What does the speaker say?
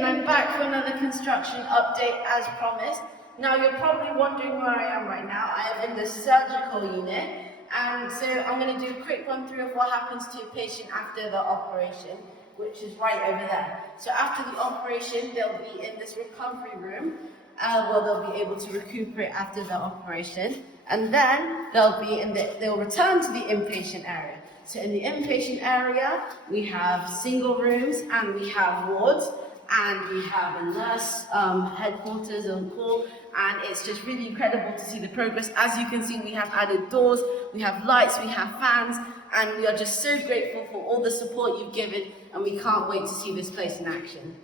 and I'm back for another construction update as promised. Now you're probably wondering where I am right now. I am in the surgical unit, and so I'm going to do a quick run through of what happens to a patient after the operation, which is right over there. So after the operation, they'll be in this recovery room, where they'll be able to recuperate after the operation, and then they'll return to the inpatient area. So in the inpatient area, we have single rooms and we have wards, and we have a nurse headquarters on call, and it's just really incredible to see the progress. As you can see, we have added doors, we have lights, we have fans, and we are just so grateful for all the support you've given, and we can't wait to see this place in action.